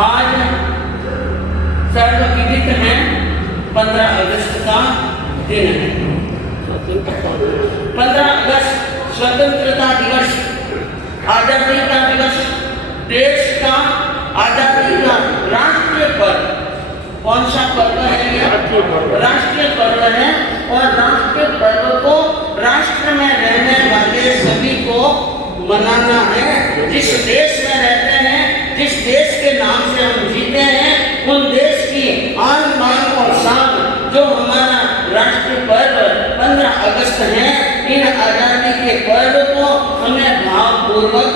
आज सर्वविदित है 15 अगस्त का दिन है। 15 अगस्त स्वतंत्रता दिवस, आजादी का दिवस, देश का आजादी का राष्ट्रीय पर्व। कौन सा पर्व है यह? राष्ट्रीय पर्व है। और राष्ट्रीय पर्व को राष्ट्र में रहने वाले सभी को मनाना है। जिस देश में रहते हैं, जिस देश के नाम से हम जीते हैं, उन देश की आन बान और शान जो हमारा राष्ट्रीय पर्व 15 अगस्त है, इन आजादी के पर्व को हमें भावपूर्वक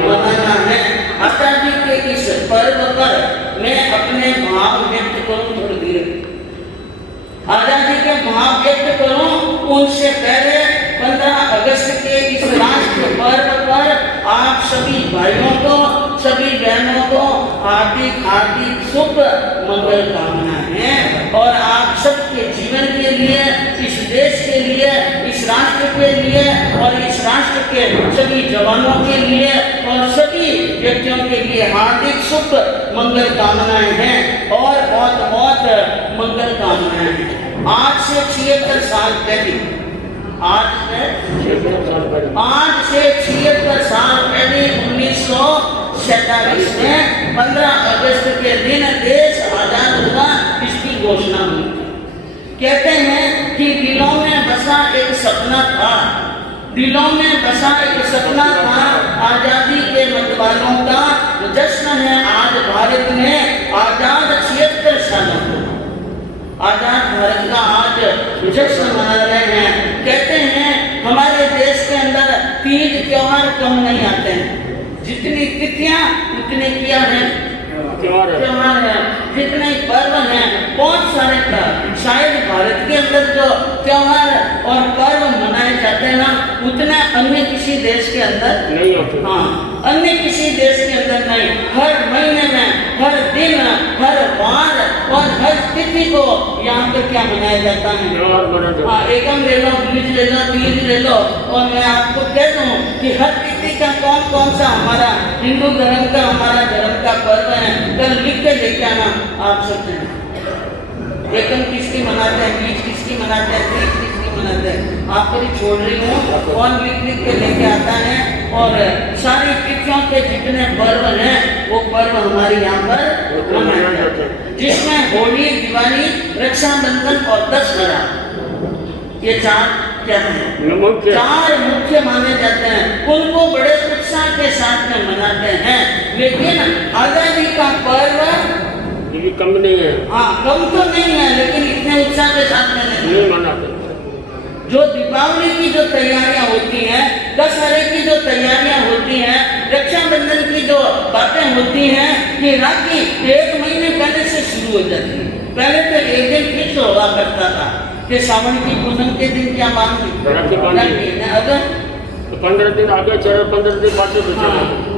मनाना है। आजादी के इस पर्व पर मैं अपने भाव व्यक्त करूं, थोड़ी देर आजादी के भाव व्यक्त करूं उनसे पहले 15 अगस्त के इस राष्ट्रीय पर्व पर आप सभी भाइयों को, सभी बहनों को हार्दिक हार्दिक शुभ मंगल कामनाएं। और आप सबके जीवन के लिए, इस देश के लिए, इस राष्ट्र के लिए और इस राष्ट्र के सभी जवानों के लिए और सभी व्यक्तियों के लिए हार्दिक शुभ मंगल कामनाएं हैं और बहुत बहुत मंगल कामनाएं हैं। आज से 76 साल पहले, आज से 76 साल पहले 1947 में 15 अगस्त के दिन देश आजाद हुआ, इसकी घोषणा हुई। कहते हैं कि दिलों में बसा एक सपना था, दिलों में बसा एक सपना था, आजादी के मतवालों का जश्न है आज भारत में आजाद 76 सालों को। आजाद भारत का आज जश्न मना रहे हैं। कहते हैं हमारे देश के अंदर तीज त्योहार कम नहीं आते हैं, जितनी तिथियां उतने क्या है त्योहार है, जितने पर्व हैं बहुत सारे पर्व। शायद भारत के अंदर जो त्योहार और पर्व मनाए जाते हैं ना, उतने अन्य किसी देश के अंदर नहीं होते। हाँ, अन्य किसी देश के अंदर नहीं। हर महीने में, हर दिन, हर वार और हर तिथि को यहाँ पर क्या मनाया जाता है। हाँ, एकम ले लो, बीज ले लो, तीज ले लो। और मैं आपको कह दूं कि हर तिथि का कौन कौन सा हमारा हिंदू धर्म का, हमारा धर्म का पर्व है, कल लिख के लेके आना आप सब। एकम किसकी मनाते हैं, बीज किसकी मनाते हैं, तीज किसकी मनाते हैं, आप पर ही छोड़ रही हूँ। कौन लिख लिख के लेके आता है और सारी तिथियों के जितने पर्व हैं वो पर्व हमारे यहाँ पर मनाए जाते हैं, जिसमें होली, दिवाली, रक्षाबंधन और दशहरा, ये चार क्या है, चार मुख्य माने जाते हैं। उनको बड़े उत्साह के साथ में मनाते हैं। लेकिन आजादी का पर्व ये कम नहीं है। हाँ, कम तो नहीं है, लेकिन इतने उत्साह के साथ में नहीं मनाते। जो दीपावली की जो तैयारियां होती हैं, दशहरे की जो तैयारियां होती हैं, रक्षाबंधन की जो बातें होती हैं, ये राखी 1 महीने पहले से शुरू हो जाती है। पहले तो एक दिन फिक्स हुआ करता था कि सावन की पूनम के दिन क्या मानती, अगर 15 दिन आगे चले, 15 दिन बाद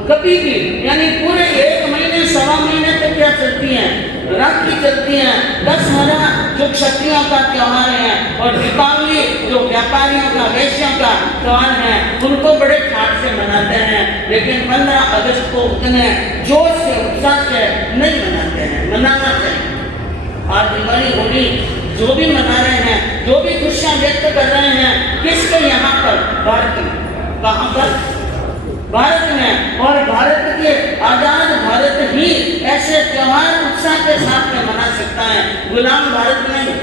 कभी भी, यानी पूरे 1 महीने, सवा महीने तक क्या चलती हैं, राखी चलती हैं। दशहरा जो क्षत्रियों का त्योहार है और दीपावली जो व्यापारियों का, वैश्यों का त्योहार है, उनको बड़े ठाट से मनाते हैं। लेकिन 15 अगस्त को उतने जोश से, उत्साह से नहीं मनाते हैं, मनाना चाहिए। आज दिवाली, होली जो भी मना रहे हैं, जो भी खुशियाँ व्यक्त कर रहे हैं, किसके यहाँ पर, भारत में, कहाँ पर, भारत में। और भारत के आजाद भारत ही ऐसे त्योहार उत्साह के साथ में मना सकता है। गुलाम भारत नहीं,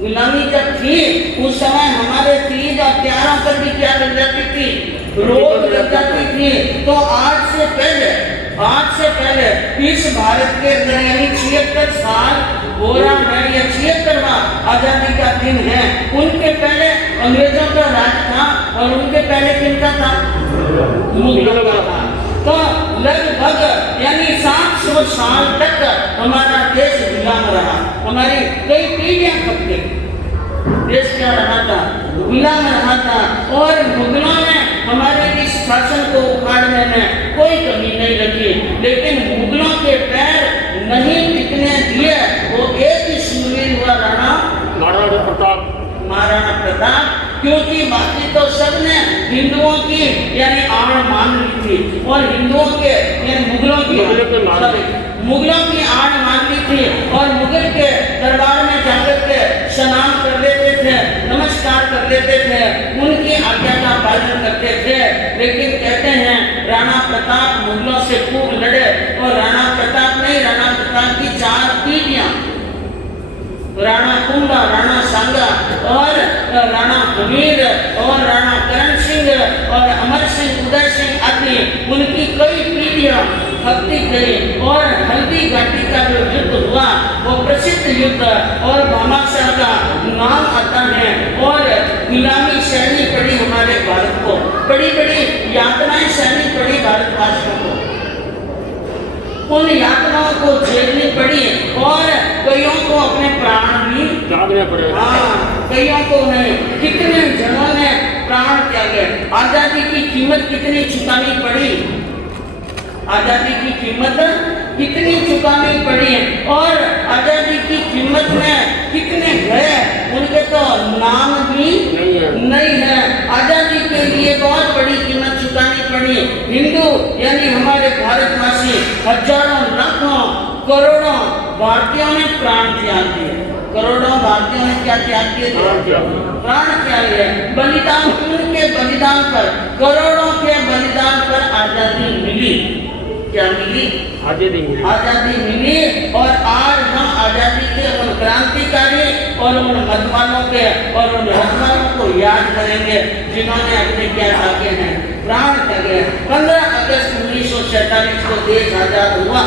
गुलामी जब थी उस समय हमारे तीज और त्योहारों पर भी क्या लग जाती थी, रोक लग जाती थी। तो आज से पहले इस भारत के अंदर यानी 76 साल हो रहा है, ये 76वां आजादी का दिन है। उनके पहले अंग्रेजों का राज था और उनके पहले किनका था, मुगलों का था। तो लगभग यानी 700 साल तक हमारा देश गुलाम रहा, हमारी कई पीढ़ियां खप गई। देश क्या रहा था, गुलाम रहा था। और मुगलों ने हमारे इस शासन को उखाड़ने में कोई कमी नहीं रखी। लेकिन मुगलों के पैर नहीं टिकने दिए। वो एक ही शूरवीर हुआ रहा, महाराणा प्रताप। क्योंकि बाकी तो सबने हिंदुओं की यानी आड़ मान ली थी और हिंदुओं के यानी मुगलों की आड़ मान ली थी और मुगल के दरबार में जाकर के स्नान कर लेते थे, नमस्कार कर लेते थे, उनकी आज्ञा का पालन करते थे। लेकिन कहते हैं राणा प्रताप मुगलों से खूब लड़े और राणा प्रताप की 4 पीढ़ियां, राणा कुंभा, राणा सांगा और राणा हमीर और राणा करण सिंह और अमर सिंह, उदय सिंह आदि उनकी कई पीढ़ियां हत्ती गई और हल्दी घाटी का जो युद्ध हुआ वो प्रसिद्ध युद्ध और भामाशाह का नाम आता है और गुलामी सहनी पड़ी हमारे भारत को, बड़ी बड़ी यातनाएं सहनी पड़ी भारतवासियों को, उन यातनाओं को झेलनी पड़ी और कईयों को अपने प्राण भी त्यागने पड़े। कईयों को नहीं, कितने जनों ने प्राण त्यागे, आजादी की कीमत कितनी चुकानी पड़ी, आजादी की कीमत कितनी चुकानी पड़ी और आजादी की कीमत में कितने गए उनके तो नाम भी नहीं है। आजादी के लिए बहुत बड़ी कीमत चुकानी पड़ी। हिंदू यानी हमारे भारतवासी हजारों लाखों करोड़ों भारतीयों ने प्राण त्याग दिए, करोड़ों भारतीयों ने क्या त्याग दिए? प्राण त्याग दिए। बलिदान, उनके बलिदान पर, करोड़ों के बलिदान पर आजादी मिली। क्या मिली? आजादी मिली और आज हम आजादी के उन क्रांतिकारी और उन मतवालों के और उन हकमानों को याद करेंगे जिन्होंने अपने क्या त्यागे हैं, प्राण त्यागे। 15 अगस्त 1947 को देश आजाद हुआ।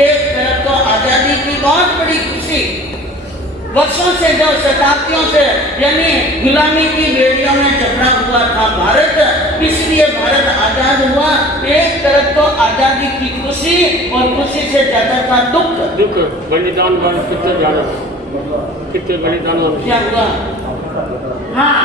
एक तरफ तो आजादी की बहुत बड़ी खुशी, वर्षों से जो शताब्दियों से यानी गुलामी की बेड़ियों में जकड़ा हुआ था भारत, इसलिए भारत आजाद हुआ। एक तरफ तो आजादी की खुशी और खुशी से ज्यादा था दुख, बलिदान कितने बलिदान क्या हुआ? हाँ,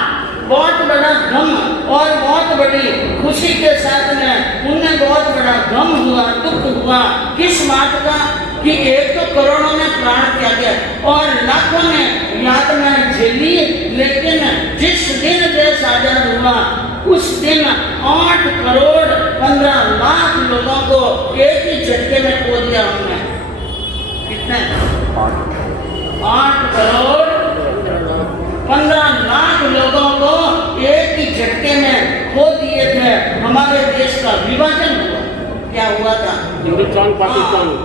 बहुत बड़ा गम और बहुत बड़ी खुशी के साथ में उनमें बहुत बड़ा गम हुआ, दुख हुआ। किस बात का? कि एक तो करोड़ों ने प्राण त्यागे और लाखों ने यातनाएं झेली, लेकिन जिस दिन देश आजाद हुआ उस दिन 8 करोड़ 15 लाख लोगों को एक ही झटके में खो दिया हमने। कितने? 8 करोड़ 15 लाख लोगों को एक ही झटके में खो दिए थे। हमारे देश का विभाजन हुआ। क्या हुआ था?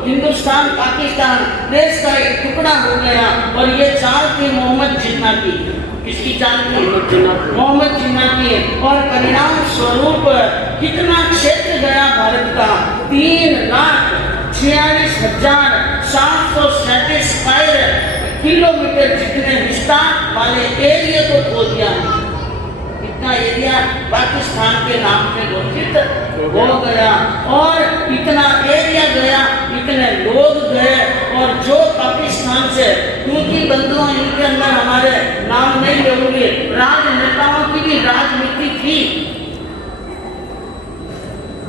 हिंदुस्तान पाकिस्तान देश का एक टुकड़ा हो गया और ये चाल थी मोहम्मद जिन्ना की। किसकी चाल थी? मोहम्मद जिन्ना की। और परिणाम स्वरूप कितना क्षेत्र गया भारत का? 3,46,737 स्क्वायर किलोमीटर जितने विस्तार वाले एरिया को खो दिया। इतना एरिया पाकिस्तान के नाम से घोषित हो गया और इतना एरिया गया, इतने लोग गए और जो पाकिस्तान से, क्योंकि बंधुओं इनके अंदर हमारे नाम नहीं लेंगे, राजनेताओं की भी राजनीति थी।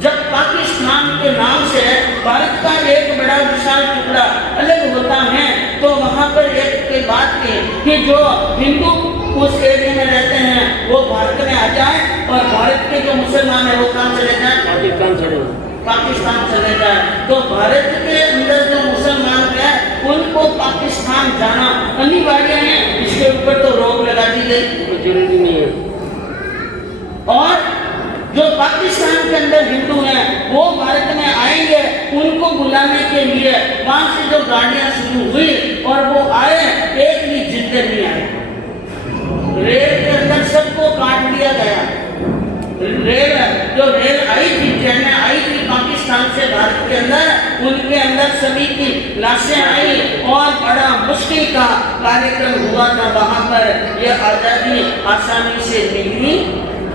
जब पाकिस्तान के नाम से भारत का एक बड़ा विशाल टुकड़ा अलग होता है तो वहाँ पर एक बात थी कि जो हिंदू उस एरिया में रहते हैं वो भारत में आ जाए और भारत के जो मुसलमान है वो कहाँ चले जाए? पाकिस्तान चले जाए। तो भारत के अंदर जो मुसलमान है उनको पाकिस्तान जाना अनिवार्य है। इसके ऊपर तो रोक लगा दी गई, जरूरी नहीं है। और जो पाकिस्तान के अंदर हिंदू हैं वो भारत में आएंगे, उनको बुलाने के लिए वहां से जो गाड़ियां शुरू हुई और वो आए, एक भी जिंदे नहीं आए। रेल के अंदर सबको काट दिया गया। रेल आई थी, ट्रेनें आई थी पाकिस्तान से भारत के अंदर, उनके अंदर सभी की लाशें आई और बड़ा मुश्किल का कार्यक्रम हुआ था। वहां पर यह आजादी आसानी से मिली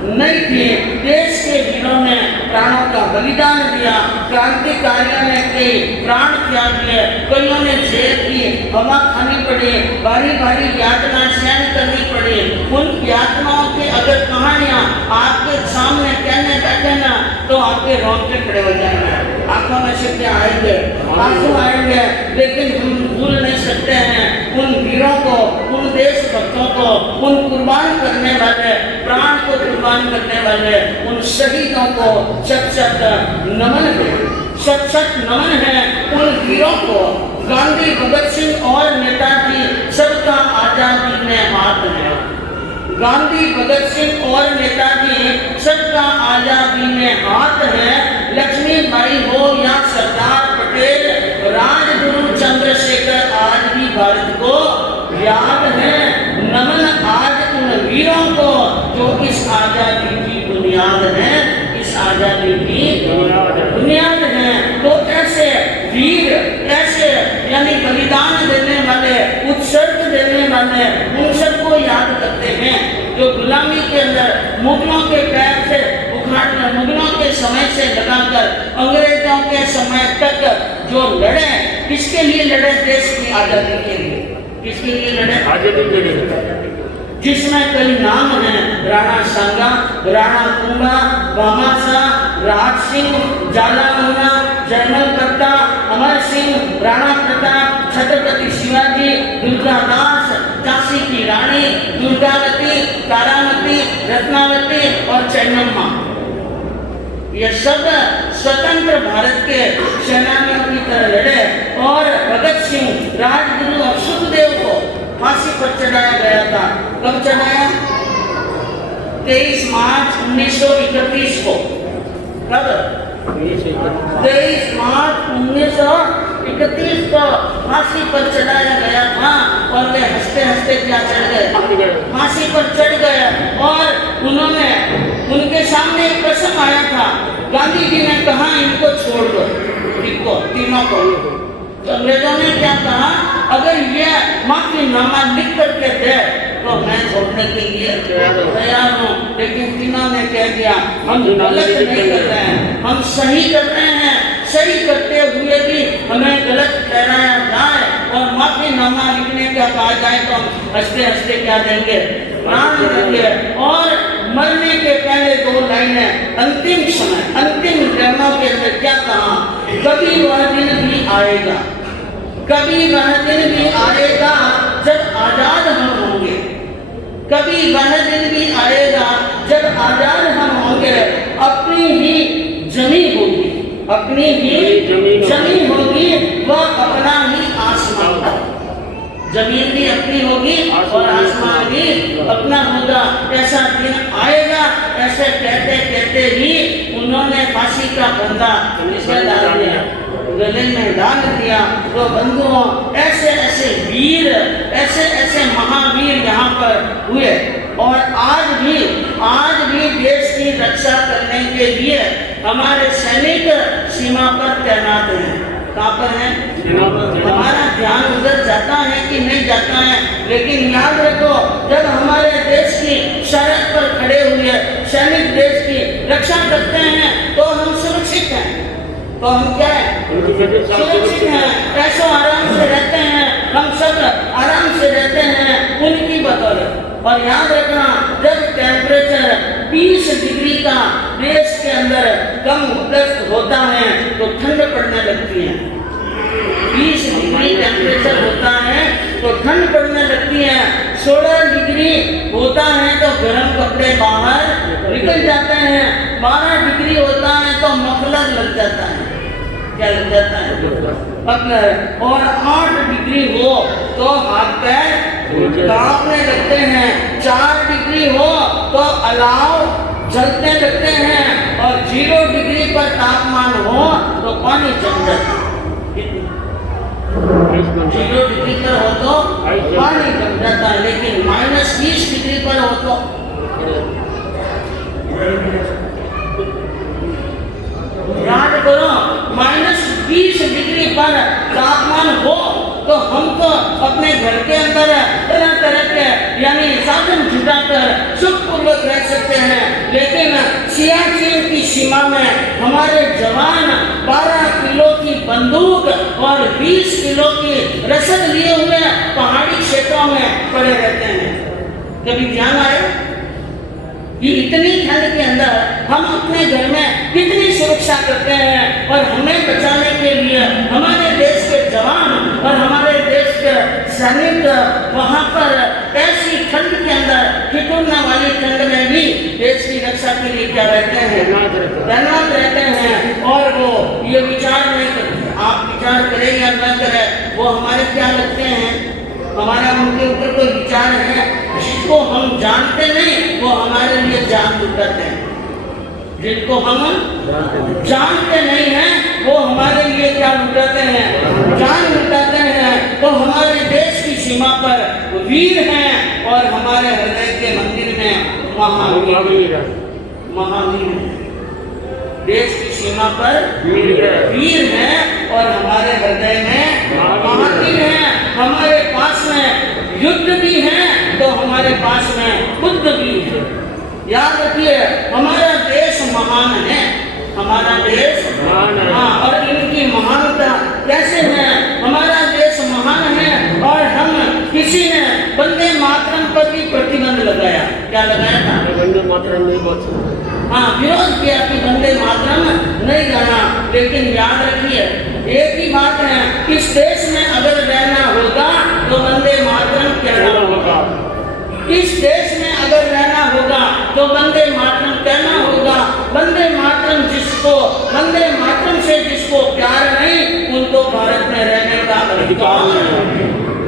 नहीं थी। देश के वीरों ने प्राणों का बलिदान दिया, क्रांतिकारियों ने कई प्राण त्याग लिए, कईयों ने जेल की हवा खानी पड़ी, भारी भारी यातना सहन करनी पड़ी। उन यातनाओं की अगर कहानियां आपके सामने कहने बैठे ना तो आपके रोंगटे खड़े हो जाएंगे, आंखों में से क्या आएंगे, आंसू आएंगे। लेकिन हम भूल नहीं सकते हैं उन वीरों को, उन देशभक्तों को, उन कुर्बान करने वाले, प्राण को कुर्बान करने वाले उन शहीदों को शत शत नमन है, शत शत नमन है उन वीरों को। गांधी, भगत सिंह और नेताजी सबका आजादी में हाथ है। गांधी, भगत सिंह और नेताजी सबका आजादी में हाथ है। लक्ष्मीबाई हो या सरदार पटेल, राजगुरु चंद्रशेखर आज भी भारत को याद है। नमन आज उन वीरों को जो इस आजादी की बुनियाद है, इस आजादी की बुनियाद है। तो ऐसे वीर, ऐसे यानी बलिदान देने वाले, उत्सर्ग देने वाले, उन सबको याद करते हैं जो गुलामी के अंदर मुगलों के पैर से उखाड़कर, मुगलों के समय से लगाकर अंग्रेजों के समय तक जो लड़े, किसके लिए लड़े? देश की आजादी के लिए। किसके लिए लड़े? आजादी के लिए। जिसमें कई नाम हैं, राणा सांगा, राणा कुंभा, भामाशाह, राज सिंह, झालामुड़ा, जयमल दत्ता, अमर सिंह, राणा प्रताप, छत्रपति शिवाजी, दुर्गादास, झांसी की रानी, दुर्गावती, तारामती, रत्नावती और चैनम्मा। ये सब स्वतंत्र भारत के सेनानियों की तरह लड़े। और भगत सिंह, राजगुरु और सुखदेव को फांसी पर चढ़ाया गया था। कब चढ़ाया? 23 मार्च 1931 को। कब? 23 मार्च 1931 को फांसी पर चढ़ाया गया था। और वे हंसते हंसते क्या चढ़ गए? फांसी पर चढ़ गए। और उन्होंने, उनके सामने एक प्रश्न आया था। गांधी जी ने कहा इनको छोड़ दो, इनको तीनों को। तो अंग्रेजों ने क्या कहा? अगर ये माफीनामा लिख करके दे तो मैं छोड़ने के लिए तैयार हूँ। लेकिन तीनों ने कह दिया हम गलत नहीं कर रहे हैं, हम सही कर रहे हैं। सही करते हुए भी हमें गलत ठहराया जाए और माफीनामा लिखने का कहा जाए तो हम हंसते हंसते क्या देंगे? प्राण देंगे। और मरने के पहले 2 लाइनें, अंतिम समय, अंतिम दिनों के अंदर क्या कहा? कभी वह दिन भी आएगा, कभी वह दिन भी आएगा जब आजाद हम होंगे। कभी वह दिन भी आएगा जब आजाद हम होंगे। अपनी ही जमीन होगी, अपनी ही जमीन होगी, वह अपना ही आसमान होगा। जमीन भी अपनी होगी और आसमान भी अपना होगा। ऐसा दिन आएगा। ऐसे कहते कहते ही उन्होंने फांसी का फंदा इसमें डाल दिया, गले में डाल दिया। तो बंधुओं, ऐसे ऐसे वीर, ऐसे ऐसे महावीर यहाँ पर हुए। और आज भी देश की रक्षा करने के लिए हमारे सैनिक सीमा पर तैनात हैं। कहाँ पर हैं? हमारा ध्यान उधर जाता है कि नहीं जाता है? लेकिन याद रखो, जब हमारे देश की सरहद पर खड़े हुए सैनिक देश की रक्षा करते हैं तो हम सुरक्षित हैं। तो हम क्या है? सुरक्षित हैं, ऐसो आराम से रहते हैं। हम सब आराम से रहते हैं उनकी बदौलत। और याद रखना, जब टेम्परेचर 20 डिग्री का देश के अंदर कम उपलब्ध होता है तो ठंड पड़ने लगती है। 20 डिग्री टेम्परेचर होता है तो ठंड पड़ने लगती है। 16 डिग्री होता है तो गर्म कपड़े बाहर निकल जाते हैं। 12 डिग्री होता है तो मफलर लग जाता है। क्या लग जाता है? मफलर। और 8 डिग्री हो तो हाथ पैर कांपने लगते हैं। 4 डिग्री हो तो अलाव जलने लगते हैं। और 0 डिग्री पर तापमान हो तो पानी जम जाता है। 0 डिग्री पर हो तो पानी जम जाता है। लेकिन -20 डिग्री पर हो तो याद करो, -20 डिग्री पर तापमान हो तो हम तो अपने घर के अंदर तरह तरह के यानी साधन जुटाकर सुखपूर्वक रह सकते हैं। लेकिन सियाचिन की सीमा में हमारे जवान 12 किलो की बंदूक और 20 किलो की रसद लिए हुए पहाड़ी क्षेत्रों में पड़े रहते हैं। कभी ध्यान आए कि इतनी ठंड के अंदर हम अपने घर में कितनी सुरक्षा करते हैं? और हमें बचाने के लिए हमारे देश के जवान और हमारे देश के सैनिक वहाँ पर ऐसी ठंड के अंदर, ठिठुरने वाली ठंड में भी देश की रक्षा के लिए क्या रहते हैं, तैनात रहते हैं। और वो ये विचार नहीं करते, आप विचार करें या न करें, वो हमारे क्या लगते हैं, हमारा उनके ऊपर कोई विचार है, जिसको हम जानते नहीं वो हमारे लिए जान लुटाते हैं, जिनको हम जानते नहीं हैं वो हमारे लिए क्या लुटाते हैं, जान लुटाते हैं। तो हमारे देश की सीमा पर वीर हैं और हमारे हृदय के मंदिर में महावीर हैं। देश की सीमा पर वीर हैं और हमारे हृदय में महावीर हैं। हमारे पास में युद्ध भी है तो हमारे पास में बुद्ध भी है। याद रखिए, हमारा देश महान है, हमारा देश महान है। हाँ, और इनकी महानता कैसे है, हमारा देश महान है और हम किसी ने वंदे मातरम पर भी प्रतिबंध लगाया। क्या लगाया था? वंदे मातरम नहीं बोल सकते। हाँ, विरोध किया कि वंदे मातरम नहीं गाना। लेकिन याद रखिए, एक ही बात है, इस देश में अगर रहना होगा तो वंदे मातरम कहना होगा। इस देश में अगर रहना होगा तो वंदे मातरम कहना होगा। वंदे मातरम जिसको, वंदे मातरम से जिसको प्यार नहीं, उनको भारत में रहने का अधिकार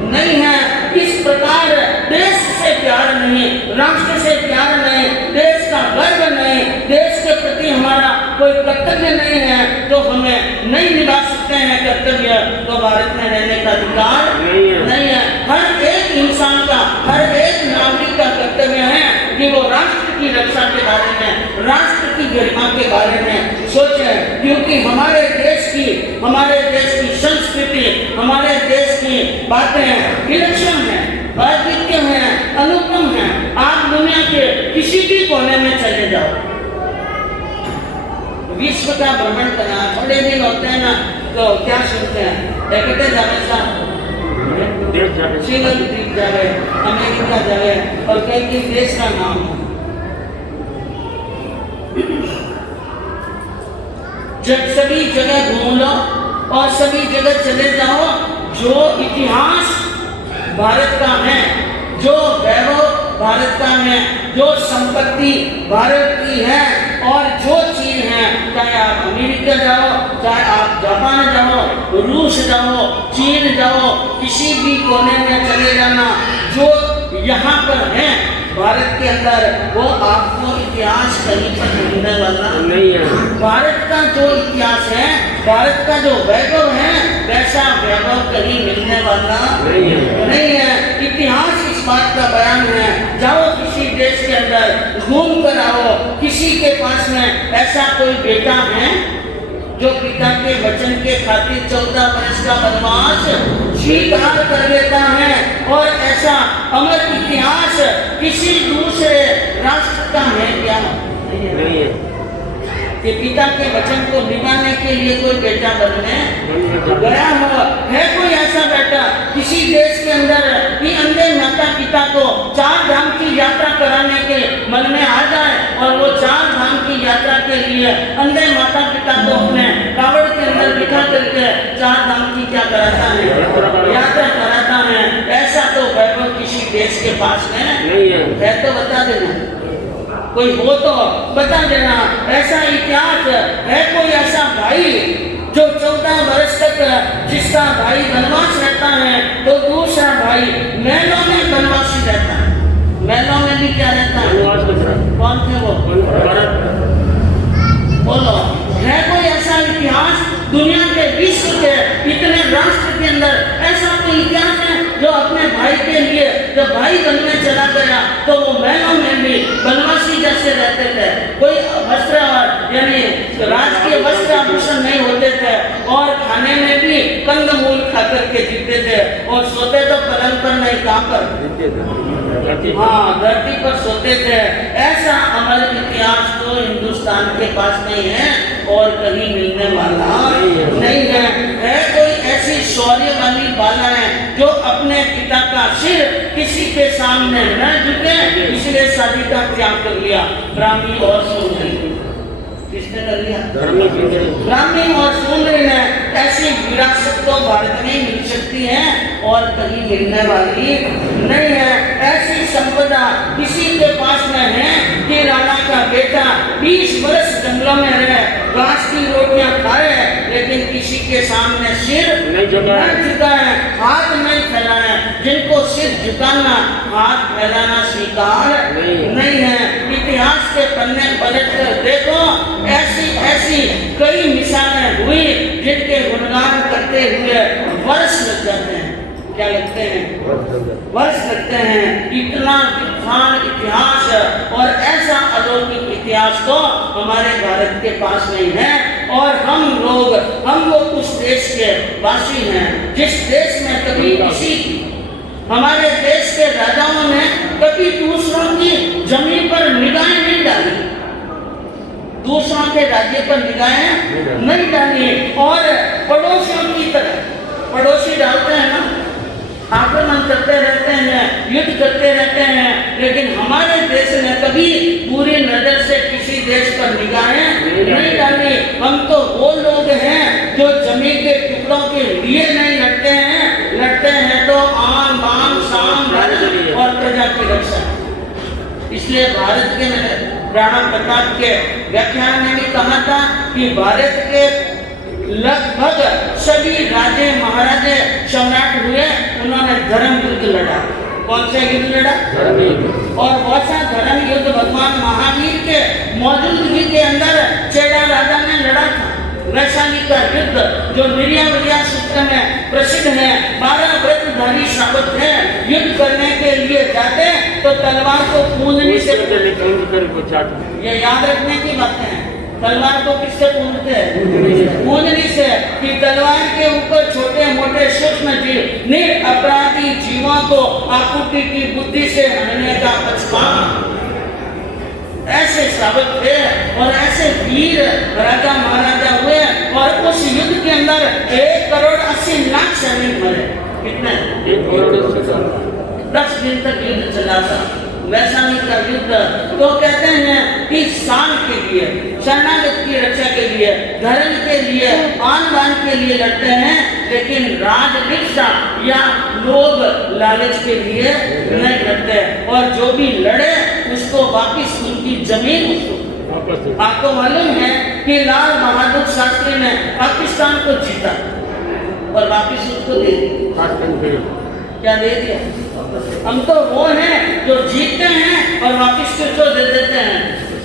नहीं है। इस प्रकार देश से प्यार नहीं, राष्ट्र से प्यार नहीं, देश का गर्व नहीं, देश के प्रति हमारा कोई कर्तव्य नहीं है, तो हमें नहीं निभा सकते हैं कर्तव्य, तो भारत में रहने का अधिकार नहीं है। हर एक इंसान का, हर एक नागरिक का कर्तव्य है कि वो राष्ट्र की रक्षा के बारे में, राष्ट्र की गरिमा के बारे में सोचे, क्योंकि हमारे देश की संस्कृति, हमारे देश की बातें विलक्षण है, अद्वितीय है, अनुपम है। आप दुनिया के किसी भी कोने में चले जाओ, विश्व का भ्रमण करना, थोड़े दिन होते हैं ना, तो क्या सुनते हैं, एकटे जावे सिंगापुर जावे, अमेरिका जावे और कई देश का नाम है। जब सभी जगह घूम लो और सभी जगह चले जाओ, जो इतिहास भारत का है, जो वैभव भारत का है, जो संपत्ति भारत की है और जो चीज है, चाहे आप अमेरिका जाओ, चाहे आप जापान जाओ, रूस जाओ, चीन जाओ, किसी भी कोने में चले जाना, जो यहाँ पर है भारत के अंदर, वो आपको इतिहास कहीं पर मिलने वाला नहीं है। भारत का जो इतिहास है, भारत का जो वैभव है, वैसा वैभव कहीं मिलने वाला नहीं है। इतिहास इस बात का बयान है। जाओ किसी देश के अंदर घूम कर आओ, किसी के पास में ऐसा कोई बेटा है जो पिता के वचन के खातिर 14 वर्ष का वनवास स्वीकार कर लेता है, और ऐसा अमर इतिहास किसी दूसरे राष्ट्र का है क्या? नहीं है कि पिता के वचन को निभाने के लिए कोई बेटा बनने गया हो। है कोई ऐसा बेटा किसी देश के अंदर कि अंधे माता पिता को 4 धाम की यात्रा कराने के मन में आ जाए, और वो 4 धाम की यात्रा के लिए अंधे माता पिता को अपने कावड़ के अंदर बिठा करके 4 धाम की क्या कराता है, यात्रा कराता है? ऐसा तो वैभव किसी देश के पास में नहीं है। तो बता देना, कोई हो तो बता देना। ऐसा इतिहास है, कोई ऐसा भाई जो 14 वर्ष तक जिसका भाई वनवास रहता है, तो दूसरा भाई महलों में वनवासी रहता है। महलों में भी क्या रहता है? कौन थे वो? बोलो, है कोई ऐसा इतिहास दुनिया के, विश्व के इतने राष्ट्र के अंदर ऐसा कोई इतिहास है जो अपने भाई के लिए, जब भाई बनने चला गया तो वो महलों में भी वनवासी जैसे रहते थे? कोई वस्त्र, यानी राजकीय वस्त्र आभूषण नहीं होते थे, और खाने में भी कंदमूल खा करके जीते थे, और सोते तो पलंग पर नहीं, कहाँ पर? हाँ, धरती पर सोते थे। ऐसा अमर इतिहास तो हिंदुस्तान के पास नहीं है और कहीं मिलने वाला नहीं है। है कोई ऐसी शौर्य वाली बालाएं जो अपने पिता का सिर किसी के सामने न झुके, इसलिए शादी का त्याग कर लिया, ब्राह्मी और सुंदरी। किसने कर लिया? ब्राह्मणी और शूद्र ने ऐसी विरासत तो भारत में ही मिल सकती है और कहीं मिलने वाली नहीं है। ऐसी संपदा किसी के पास में है कि राणा का बेटा 20 वर्ष जंगलों में रहे, घास की रोटियां खाए, लेकिन किसी के सामने सिर नहीं झुकाए, हाथ नहीं फैलाए। जिनको सिर झुकाना, हाथ फैलाना स्वीकार नहीं है। इतिहास के पन्ने पलट कर देखो, ऐसी ऐसी कई मिसालें हुई जिनके गुणगान करते हुए वर्ष लग जाते हैं। क्या लगते हैं? वर्ष लगते हैं। इतना विद्वान इतिहास और ऐसा अलौकिक इतिहास तो हमारे भारत के पास नहीं है। और हम लोग उस देश के वासी हैं जिस देश में कभी हमारे देश के राजाओं ने कभी दूसरों की जमीन पर निगाहें नहीं डाली, दूसरों के राज्य पर निगाहें नहीं डाली। और पड़ोसियों की तरह, पड़ोसी डालते हैं ना, आक्रमण करते रहते हैं, युद्ध करते रहते हैं, लेकिन हमारे देश ने कभी पूरी नजर से किसी देश पर निगाहें नहीं डाली। हम तो वो लोग हैं जो जमीन के टुकड़ों के लिए नहीं लड़ते हैं तो आम बाम शाम और प्रजा की रक्षा। इसलिए भारत के राणा प्रताप के व्याख्यान में भी कहा था कि भारत के लगभग सभी राजे महाराजे सम्राट हुए, उन्होंने धर्म युद्ध लड़ा। कौन सा युद्ध लड़ा? और वैसा धर्म युद्ध भगवान महावीर के मौजूदगी के अंदर चेड़ा राजा ने लड़ा था। वैशाली का युद्ध जो निर्यावरिया सूत्र में प्रसिद्ध है, 12 व्रतधारी श्रावक है, युद्ध करने के लिए जाते तो तलवार को पूंजनी से, ये याद रखने की बातें हैं, तलवार को किससे पूंजते हैं? पूंजनी से। कि तलवार के ऊपर छोटे मोटे सूक्ष्म जीव, निरपराधी जीवों को आकुति की बुद्धि से हरने का पछतावा। ऐसे श्रावक थे और ऐसे वीर राजा महाराजा हुए। और उस युद्ध के अंदर 1,80,00,000 सैनिक मरे। कितने? 10 दिन तक युद्ध चला था, वैशाली का युद्ध। तो कहते हैं कि शान के लिए, शरणागत की रक्षा के लिए, धर्म के लिए, आन बान के लिए लड़ते हैं, लेकिन राजभिक्षा या लोभ लालच के लिए नहीं लड़ते। और जो भी लड़े उसको वापिस उनकी जमीन, आपको मालूम है कि लाल बहादुर शास्त्री ने पाकिस्तान को जीता और वापिस उसको दे दिया। क्या दे दिया? हम तो वो हैं जो जीतते हैं और वापिस किसको दे देते हैं,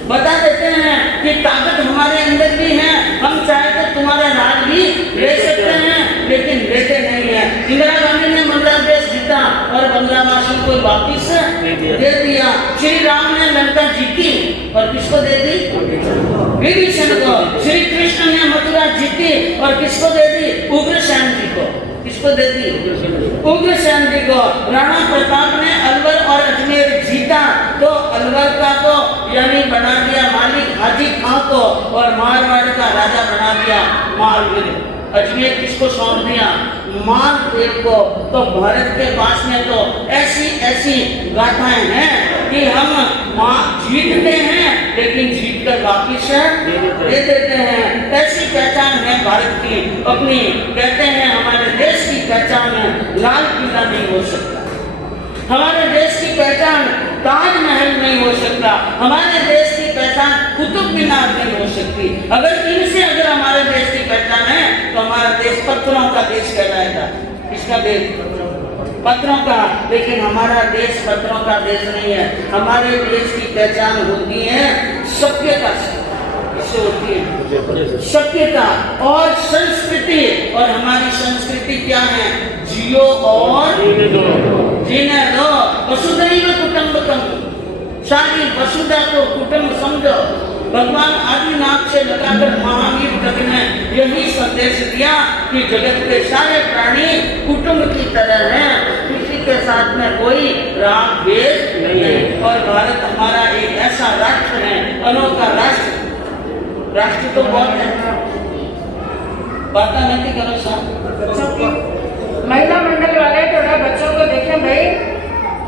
बता देते हैं कि ताकत हमारे अंदर भी है, हम चाहे तो तुम्हारा राज भी ले सकते हैं, लेकिन लेते नहीं है। इंदिरा गांधी ने बांग्लादेश जीता और बांग्लादेश को वापिस दे दिया। श्री राम ने लंका जीती और किसको दे दी? विभीषण को। श्री कृष्ण ने मथुरा जीती और किसको दे दी? उग्रसेन जी को। किसको दे दी? उग्रसेन जी को। राणा प्रताप ने अलवर और अजमेर जीता तो अलवर का तो यानी बना दिया मालिक हाजी खां को और मारवाड़ का राजा बना दिया मालवीर। अजमेर किसको सौंप दिया? मालदेव को। तो भारत के पास में तो ऐसी ऐसी गाथाएं हैं कि हम जीतते हैं लेकिन जीत कर वापिस दे देते हैं। ऐसी पहचान है भारत की अपनी। कहते हैं हमारे देश की पहचान लाल किला नहीं हो सकता, हमारे देश की पहचान ताजमहल नहीं हो सकता, हमारे देश की पहचान कुतुब मीनार नहीं हो सकती। अगर हमारे देश की पहचान है तो हमारा देश पत्थरों का देश कहलाएगा। किसका देश? पत्थरों का। लेकिन हमारा देश पत्थरों का देश नहीं है। हमारे देश की पहचान होती है सभ्यता से। इससे होती है सभ्यता और संस्कृति। और हमारी संस्कृति क्या है? जियो और जीने दो। वसुधैव कुटुंबकम, सारी वसुधा को कुटुंब समझो। भगवान आदिनाथ से लगाकर महावीर तक ने यही संदेश दिया कि जगत के सारे प्राणी कुटुंब की तरह हैं, किसी के साथ में कोई राग द्वेष नहीं है। और भारत हमारा एक ऐसा राष्ट्र है, अनोखा राष्ट्र। राष्ट्र तो बहुत है, बात नहीं करो साहब। महिला मंडल वाले थोड़ा बच्चों को देखें भाई,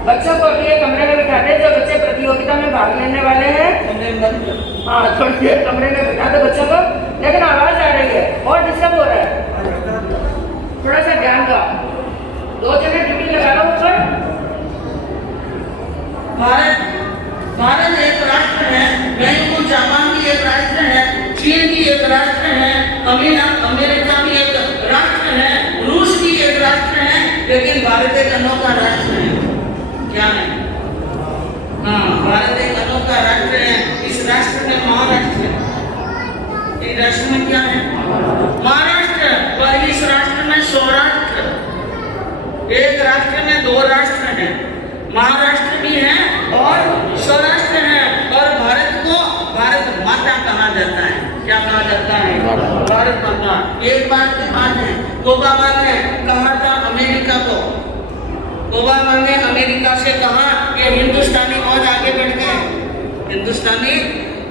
बच्चों को अभी एक कमरे में बिठा दे, जो बच्चे प्रतियोगिता में भाग लेने वाले हैं। कमरे में बंद करो। हाँ, थोड़ी देर कमरे में बिठा दो बच्चों को, लेकिन आवाज आ रही है और डिस्टर्ब हो रहा है, थोड़ा सा ध्यान दो। 2 जने ड्यूटी लगा लो ऊपर। भारत एक राष्ट्र है, बैंकॉक जापान भी एक राष्ट्र है, चीन भी एक राष्ट्र है, अमेरिका भी एक राष्ट्र है, रूस भी एक राष्ट्र है, लेकिन भारत एक अनोखा राष्ट्र है। क्या है? हाँ, भारत एक अनोखा राष्ट्र है। इस राष्ट्र में महाराष्ट्र है। इस राष्ट्र में क्या है? महाराष्ट्र। और इस राष्ट्र में सौराष्ट्र। एक राष्ट्र में 2 राष्ट्र हैं, महाराष्ट्र भी है और सौराष्ट्र है। और भारत को भारत माता कहा जाता है। क्या कहा जाता है? भारत माता। एक बात की बात है, ओबामा ने कहा था अमेरिका को, ओबामा ने अमेरिका से कहा कि हिंदुस्तानी बहुत आगे बढ़ गए, हिंदुस्तानी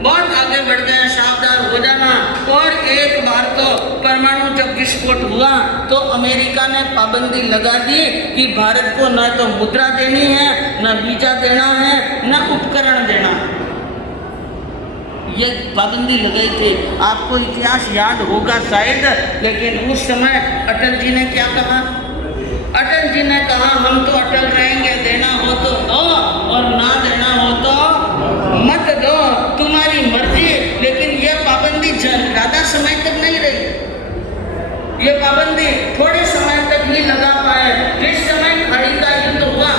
बहुत आगे बढ़ गए, सावधान हो जाना। और एक बार तो परमाणु जब विस्फोट हुआ तो अमेरिका ने पाबंदी लगा दी कि भारत को न तो मुद्रा देनी है, न वीजा देना है, न उपकरण देना। ये पाबंदी लगाई थी। आपको इतिहास याद होगा शायद, लेकिन उस समय अटल जी ने क्या कहा? अटल जी ने कहा हम तो अटल रहेंगे, देना हो तो दो और ना देना हो तो मत दो, तुम्हारी मर्जी। लेकिन ये पाबंदी ज्यादा समय तक नहीं रही, ये पाबंदी थोड़े समय तक ही लगा पाए। जिस समय खाड़ी का युद्ध हुआ,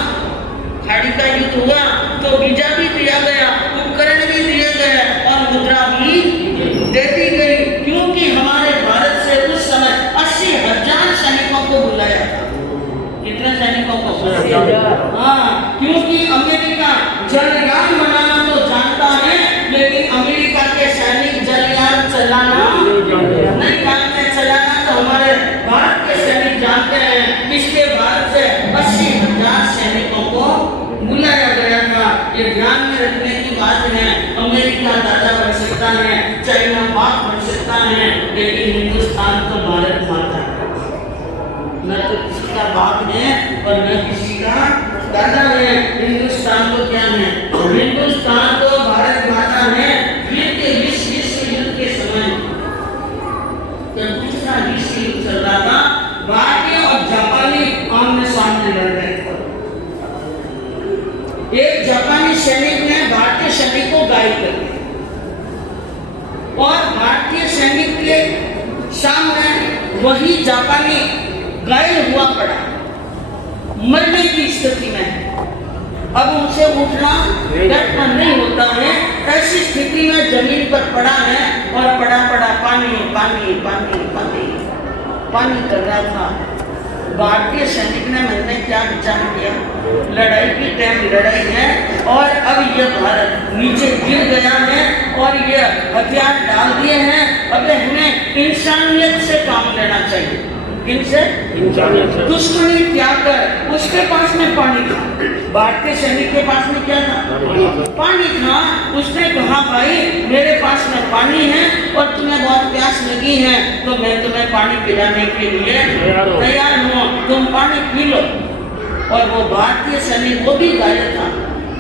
खाड़ी का युद्ध हुआ तो वीजा भी दिया गया, उपकरण भी दिए गए और मुद्रा भी दे दी गई, क्योंकि हमारे भारत से उस समय 80,000 सैनिकों को बुलाया था। कितने सैनिकों को? हाँ, क्योंकि अमेरिका जलयान बनाना तो जानता है, लेकिन अमेरिका के सैनिक जलयान चलाना नहीं जानते। चलाना तो हमारे भारत के सैनिक जानते हैं। इसके भारत से 80,000 सैनिकों को बुलाया गया था। ये ध्यान में रखने की बात है। अमेरिका दादा बन सकता है, चाइना बाप बन सकता है, लेकिन हिंदुस्तान तो भारत माता है। न तो किसी का बाप है और न किसी का दादा है। हिंदुस्तान तो क्या है? हिंदुस्तान तो भारत माता है। विश्व युद्ध के समय जब दूसरा विश्व युद्ध चल रहा था, भारतीय और जापानी आमने सामने लड़ रहे थे। एक जापानी सैनिक ने भारतीय सैनिक को घायल कर दिया और भारतीय सैनिक के सामने वही जापानी घायल हुआ पड़ा, मरने की स्थिति में है। अब उनसे उठना बैठना नहीं होता है। ऐसी स्थिति में जमीन पर पड़ा है और पड़ा पानी पानी पानी पानी पानी कर रहा था। भारतीय सैनिक ने मन में क्या विचार किया? लड़ाई की टाइम लड़ाई है और अब ये भारत नीचे गिर गया है और ये हथियार डाल दिए हैं। अब हमें इंसानियत से काम लेना चाहिए। किनसे? दुश्मनी त्याग कर। उसके पास में पानी था, भारतीय सैनिक के पास में क्या था? पानी था। उसने कहा भाई मेरे पास में पानी है और तुम्हें बहुत प्यास लगी है तो मैं तुम्हें पानी पिलाने के लिए तैयार हूँ, तुम पानी पी लो। और वो भारतीय सैनिक, वो भी घायल था,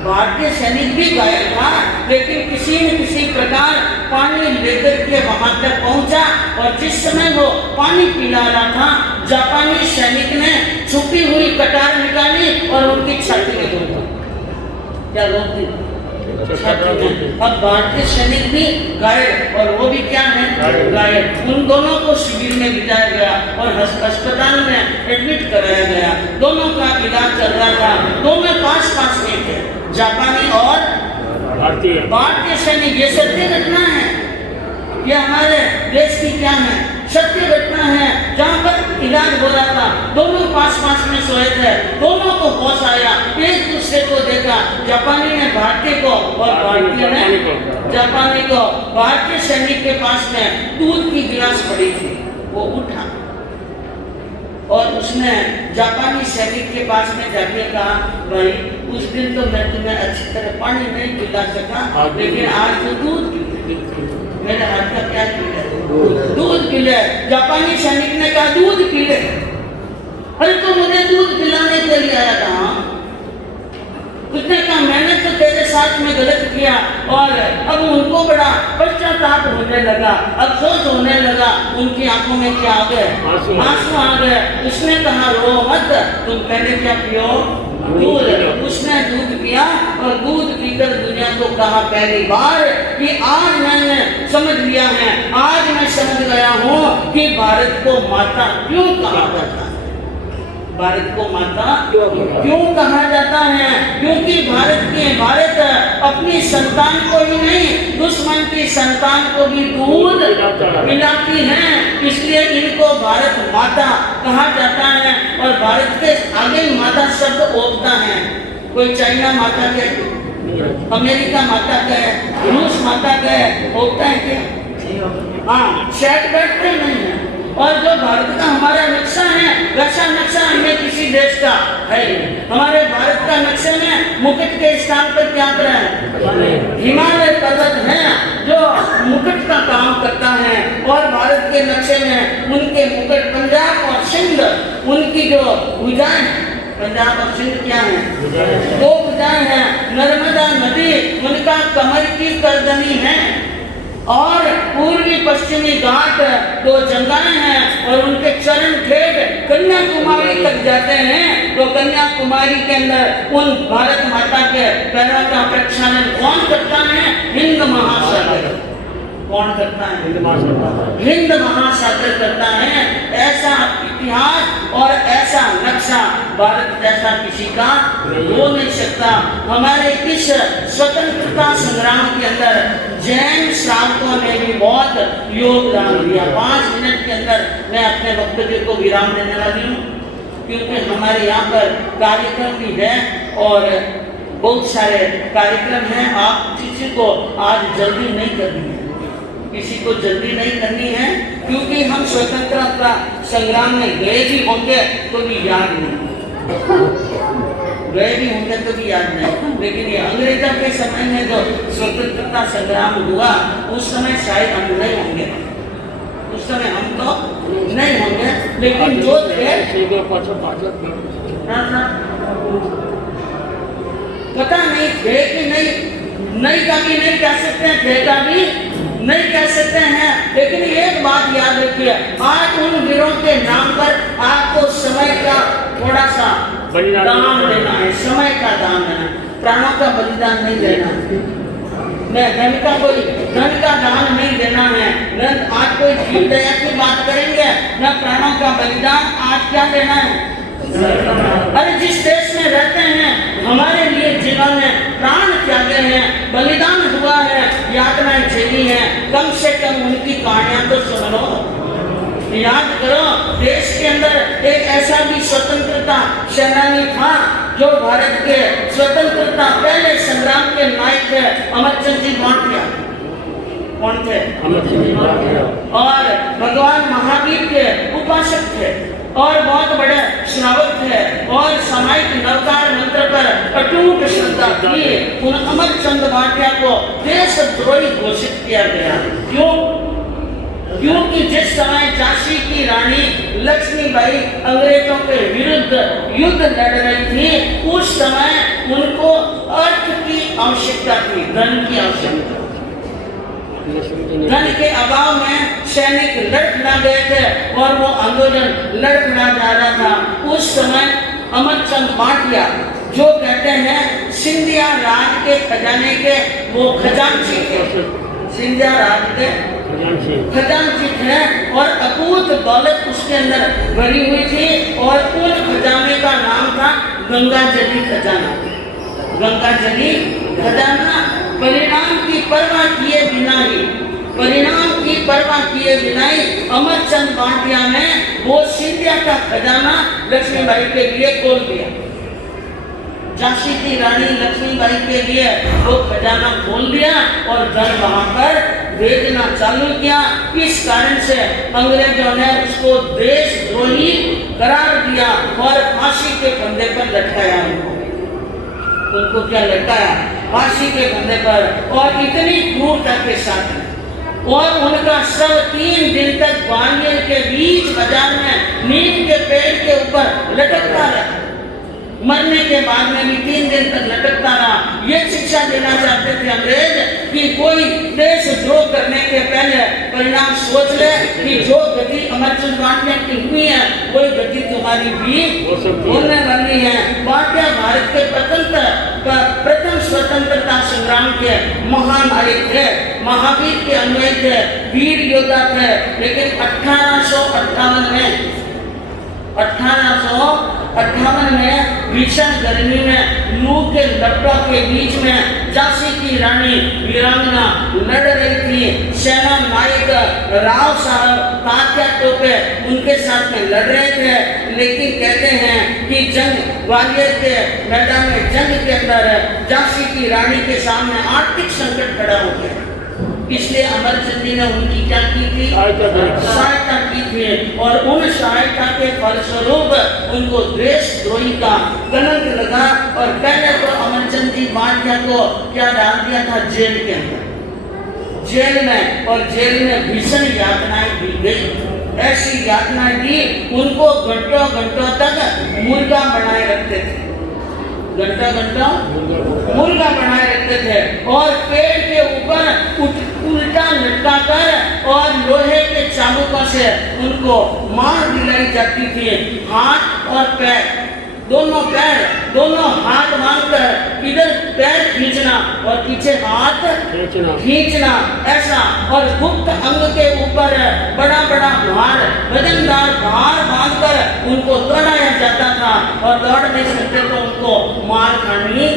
भारतीय सैनिक भी घायल था, लेकिन किसी न किसी प्रकार पानी लेकर के वहां तक पहुंचा। और जिस समय वो पानी पिला रहा था, जापानी सैनिक ने छुपी हुई कटार निकाली और उनकी छाती में रोक दी। क्या रोक दी? अब भारतीय सैनिक भी घायल और वो भी क्या है? घायल। उन दोनों को शिविर में गिराया गया और अस्पताल में एडमिट कराया गया। दोनों का इलाज चल रहा था। दोनों पास में थे, जापानी और भारतीय सैनिक। ये सत्य घटना है, ये हमारे देश की क्या है? सत्य घटना है। जहाँ पर इलाज हो रहा था, दोनों पास में सोए थे, दोनों को होश आया, एक दूसरे को देखा। जापानी ने भारतीय को और भारतीय ने जापानी को। भारतीय सैनिक के पास में दूध की गिलास पड़ी थी, वो उठा और उसने जापानी सैनिक के पास में जाके कहा भाई उस दिन तो मैं तुम्हें अच्छी तरह पानी नहीं पिला सका, लेकिन आज तो दूध मेरे हाथ का क्या पी ले? दूध पी ले। जापानी सैनिक ने कहा दूध पी ले। अरे तो मुझे दूध पिलाने के लिए आया था। उसने कहा मैंने तो तेरे साथ में गलत किया, और अब उनको बड़ा पश्चाताप होने लगा, अफसोस होने लगा, उनकी आंखों में क्या आ गए, आंसू आ गए। उसने कहा रो मत, तुम पहले क्या पियो, दूध। उसने दूध पिया और दूध पीकर दुनिया को कहा पहली बार कि आज मैंने समझ लिया है, आज मैं समझ गया हूँ कि भारत को माता क्यों कहा जाता है। भारत को माता क्यों कहा जाता है? क्योंकि भारत अपनी संतान को ही नहीं, दुश्मन की संतान को भी दूध पिलाती है, इसलिए इनको भारत माता कहा जाता है। और भारत के आगे माता शब्द ओपता है। कोई चाइना माता के, अमेरिका माता के, रूस माता के ओपता है क्या? हाँ, सेट बैठते नहीं है। और जो भारत का हमारा नक्शा है, वैसा नक्शा अन्य किसी देश का है। हमारे भारत का नक्शे में मुकुट के स्थान पर क्या कर रहा है? हिमालय पर्वत है जो मुकुट का काम करता है। और भारत के नक्शे में उनके मुकुट पंजाब और सिंध, उनकी जो भुजाएं, पंजाब और सिंध क्या है? दो भुजाएं हैं। नर्मदा नदी उनका कमर की करदनी है, और पूर्वी पश्चिमी घाट दो जंगाएं हैं, और उनके चरण ठेठ कन्याकुमारी तक जाते हैं। तो कन्याकुमारी के अंदर उन भारत माता के पैरों का प्रक्षालन कौन करता है? हिंद महासागर। कौन करता है? हिंद महासागर करता है। ऐसा इतिहास और ऐसा नक्शा भारत जैसा किसी का हो नहीं सकता। हमारे इस स्वतंत्रता संग्राम के अंदर जैन श्रावकों ने भी बहुत योगदान दिया। 5 मिनट के अंदर मैं अपने वक्तव्य को विराम देने वाली हूँ, क्योंकि हमारे यहाँ पर कार्यक्रम भी है और बहुत सारे कार्यक्रम हैं। आप किसी को आज जल्दी नहीं करनी है, किसी को जल्दी नहीं करनी है, क्योंकि हम स्वतंत्रता संग्राम में गए भी होंगे तो भी याद नहीं, गए भी होंगे तो भी याद नहीं। लेकिन ये अंग्रेजों के समय में जो स्वतंत्रता संग्राम हुआ, उस समय शायद हम नहीं होंगे, उस समय हम तो नहीं होंगे, लेकिन जो थे पता नहीं थे कि नहीं का भी नहीं कह सकते हैं, थे का भी नहीं कह सकते हैं। लेकिन एक बात याद रखिए, आज उन वीरों के नाम पर आपको समय का थोड़ा सा दान देना है, समय का दान देना, प्राणों का बलिदान नहीं देना। मैं धन का दान नहीं देना है। न आज कोई जीव दया की बात करेंगे, न प्राणों का बलिदान। आज क्या देना है? अरे जिस देश में रहते हैं, हमारे लिए जिन्होंने प्राण त्यागे हैं, बलिदान हुआ है, यातनाएं झेली हैं, कम से कम उनकी कहानियां तो सुन लो, याद करो। देश के अंदर एक ऐसा भी स्वतंत्रता सेनानी था जो भारत के स्वतंत्रता पहले संग्राम के नायक थे, अमरचंद जी भाटिया। कौन थे? और भगवान महावीर के उपासक थे और बहुत बड़े श्रावक थे, और सामायिक नवकार मंत्र पर अटूट श्रद्धा थी। उन अमरचंद भाटिया को देशद्रोही घोषित किया गया। क्यों? क्योंकि जिस समय झांसी की रानी लक्ष्मीबाई अंग्रेजों के विरुद्ध युद्ध लड़ रही थी, उस समय उनको अर्थ की आवश्यकता थी, धन की आवश्यकता। धन के अभाव में सैनिक लड़खड़ा गए थे और वो आंदोलन लड़खड़ा जा रहा था। उस समय अमरचंद भाटिया, जो कहते हैं सिंधिया राज के खजाने के वो खजांची थे, सिंधिया राज के खजांची थे, और अकूत दौलत उसके अंदर भरी हुई थी। और उन खजाने का नाम था गंगाजली खजाना। गंगाजली खजाना। परिणाम की परवाह किए बिना ही अमरचंद भाटिया ने वो सिंधिया का खजाना लक्ष्मीबाई के लिए खोल दिया। झांसी की रानी लक्ष्मीबाई के लिए वो खजाना खोल दिया और धन वहां पर भेजना चालू किया। इस कारण से अंग्रेजों ने उसको देशद्रोही करार दिया और फांसी के फंदे पर लटकाया। उनको क्या लटकाया? फांसी के फंदे पर, और इतनी क्रूरता के साथ। और उनका शव 3 दिन तक ग्वालियर के बीच बाजार में नीम के पेड़ के ऊपर लटकता रहा। मरने के बाद में भी 3 दिन तक लटकता रहा। ये शिक्षा देना चाहते थे अंग्रेज कि कोई देशद्रोह करने के पहले परिणाम सोच ले कि जो गति अमरचंद भाटिया की हुई है वही गति तुम्हारी भी होने वाली है। भाटिया भारत के प्रथम स्वतंत्रता संग्राम के महानायक थे, महावीर के अन्वय थे, वीर योद्धा थे। लेकिन 1858 में भीषण गर्मी में लू के लपटों के बीच में झांसी की रानी वीरांगना लड़ रही थी। सेना नायक राव साहब तात्या टोपे उनके साथ में लड़ रहे थे। लेकिन कहते हैं कि जंग ग्वालियर के मैदान में जंग के अंदर झांसी की रानी के सामने आर्थिक संकट खड़ा हो गया। इसलिए अमरचंद जी ने उनकी क्या की थी? सहायता की थी। और उन सहायता के फलस्वरूप उनको देशद्रोही का कलंक लगा। और पहले तो अमरचंद जी भाटिया को क्या डाल दिया था? जेल के अंदर, जेल में। और जेल में भीषण यातनाएं दी गई। ऐसी यातनाएं दी, उनको घंटों घंटों तक मुर्गा बनाए रखते थे, घंटा मुर्गा बनाए रखते थे। और पेड़ के ऊपर उल्टा लटका कर और लोहे के चाबुकों से उनको मार दिलाई जाती थी। हाथ और पैर, दोनों हाथ बांधकर इधर पैर खींचना और पीछे हाथ खींचना ऐसा। और गुप्त अंग के ऊपर बड़ा भार, वजनदार भार बांधकर उनको दौड़ाया जाता था। और दौड़ नहीं सकते तो उनको मार खानी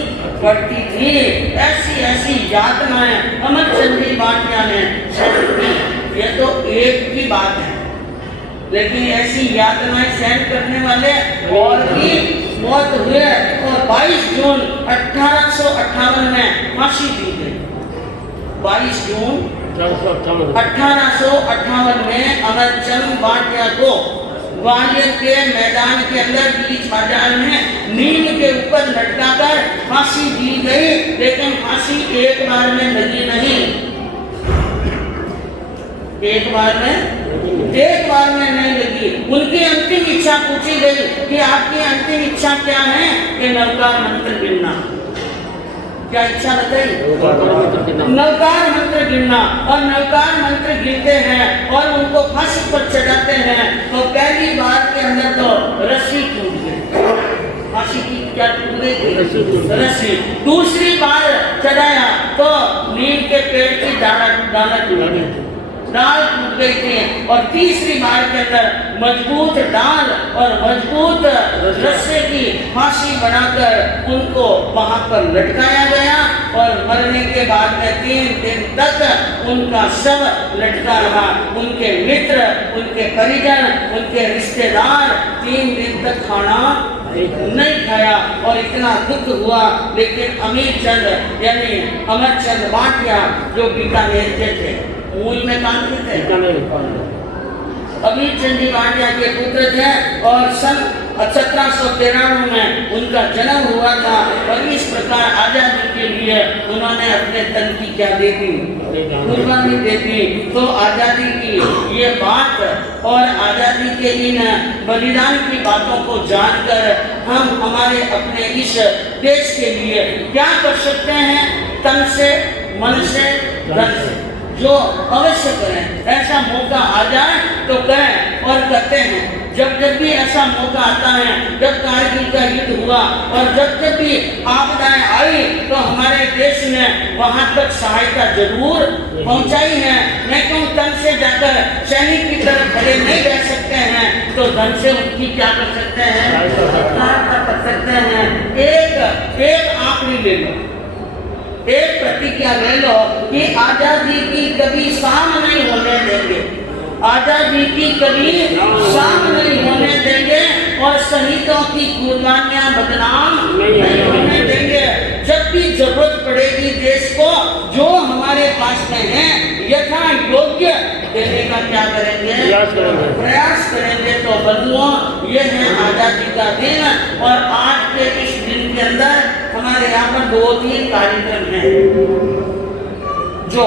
पड़ती थी। ऐसी यातनाएं अमरचंद जी भाटिया ने सहन की। ये तो एक की बात है, लेकिन ऐसी यातनाएं सहन करने वाले और भी मौत हुए। और 22 जून 1858 में फांसी दी गई। 22 जून 1858 में अमरचंद भाटिया को ग्वालियर के मैदान के अंदर बीच बाजार में नीम के ऊपर लटकाकर फांसी दी गई। लेकिन फांसी एक बार में लगी नहीं, एक बार में नहीं लगी। उनकी अंतिम इच्छा पूछी गई कि आपकी अंतिम इच्छा क्या है? कि नवकार मंत्र गिनना। क्या इच्छा बताई? नवकार मंत्र गिनना। और नवकार मंत्र गिनते हैं और उनको फांसी पर चढ़ाते हैं। तो पहली बार के अंदर तो रस्सी टूट गई, फांसी की क्या टूट गई थी? रस्सी। दूसरी बार चढ़ाया तो नीम के पेड़ की डाल टूट गई थी। और तीसरी बार के अंदर मजबूत डाल और मजबूत रस्से की फांसी बनाकर उनको वहां पर लटकाया गया। और मरने के बाद में 3 दिन तक उनका शव लटका रहा। उनके मित्र, उनके परिजन, उनके रिश्तेदार 3 दिन तक खाना नहीं खाया और इतना दुख हुआ। लेकिन अमीरचंद यानी अमरचंद भाटिया जो बीकानेर के थे, मूल में काम करते थे, अमीरचंद जी भाटिया के पुत्र थे। और सन 1793 में उनका जन्म हुआ था। और इस प्रकार आजादी के लिए उन्होंने अपने तन की क्या दे दी? कुर्बानी दे दी। तो आजादी की ये बात और आजादी के इन बलिदान की बातों को जानकर हम हमारे अपने इस देश के लिए क्या कर सकते हैं? तन से, मन से, धन से जो अवश्य करें। ऐसा मौका आ जाए तो करें और करते हैं। जब भी ऐसा मौका आता है, जब कारगिल का युद्ध हुआ और जब भी आपदाएं आई तो हमारे देश ने वहां तक सहायता जरूर पहुंचाई है। लेकिन तन से जाकर सैनिक की तरफ खड़े नहीं रह सकते हैं तो धन से उनकी क्या कर सकते हैं? सहायता कर सकते हैं। एक आखिरी ले लो, एक प्रतिज्ञा ले लो कि आजादी की कभी शाम नहीं होने देंगे, आजादी की कभी शाम नहीं होने देंगे। और शहीदों की कुर्बानियां बदनाम नहीं होने देंगे। जब भी जरूरत पड़ेगी देश को, जो हमारे पास में है यथा योग्य देने का क्या करेंगे? प्रयास करेंगे। तो बंधुओं, ये है आजादी का दिन। और आज के इस दिन के अंदर हमारे यहाँ पर 2-3 कार्यक्रम हैं जो